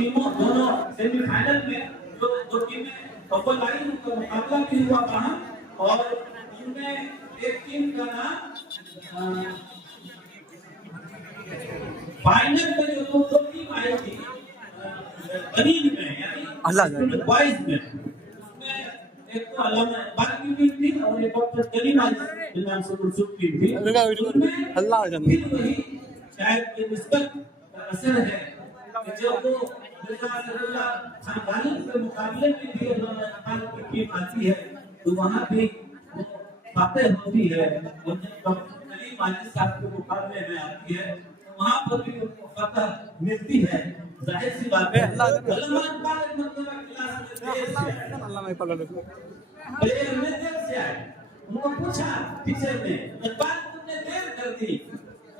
टीमों दोनों सेमीफाइनल में जो दो टीमें कपल आई उनका मुकाबला भी हुआ वहाँ, और उनमें एक टीम का नाम फाइनल में जो दो टीम आई थी बनीन में, यानी बॉयज में, उसमें एक तो अलामा इकबाल की टीम थी और एक डॉक्टर करीम के नाम से कुछ टीम थी। उसमें फिर वही शायद ये निस्बत का असर है कि जब वो खानदानी के मुकाबले में भी इकबाल की टीम आती है तो वहाँ भी वो बातें होती है, और जब डॉक्टर करीम साहब के मुकाबले में आती है वहाँ पर भी उनको फतह मिलती है। जाहिर सी बात है प्लेयर में देर से आए, उनको पूछा टीचर ने इकबाल तुमने देर कर दी,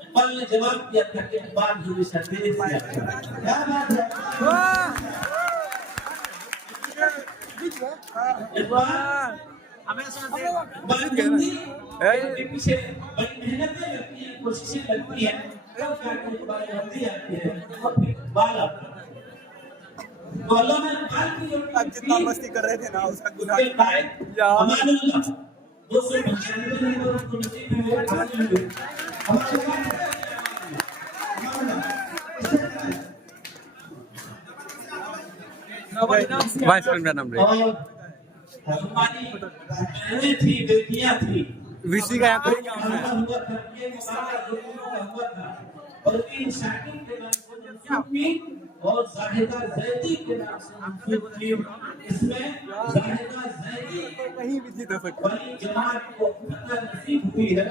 इकबाल ने जवाब दिया था कि इकबाल हमेशा देर से आए। क्या बात है, इकबाल हमेशा पीछे बड़ी मेहनतें लगती है, कोशिशें लगती है, तो अल्लाह ने इकबाल की जो जितना मस्ती कर रहे थे ना उसका गुनाह 295 नंबर उसको नसीब हुए। वाइस कैमरा नंबर हमारी थी बेटियां थी वीसी का यहाँ परवीन शाकिर के नाम से सूफी और जाहिदा जैदी के नाम से सूफी। इसमें जाहिदा जैदी कहीं भी जीत सकते बड़ी जमात को फतह नसीब हुई है।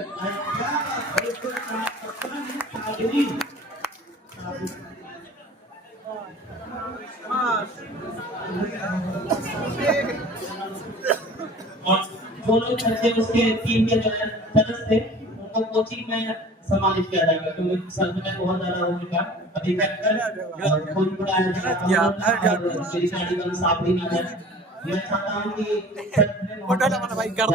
और जो लोग उसके टीम के सदस्य थे उनको कोचिंग में सम्मानित किया जाएगा, क्योंकि समय बहुत ज्यादा हो चुका अभी तक कोई बड़ा साफ भी ना जाए। मैं चाहता हूँ कि भाई कर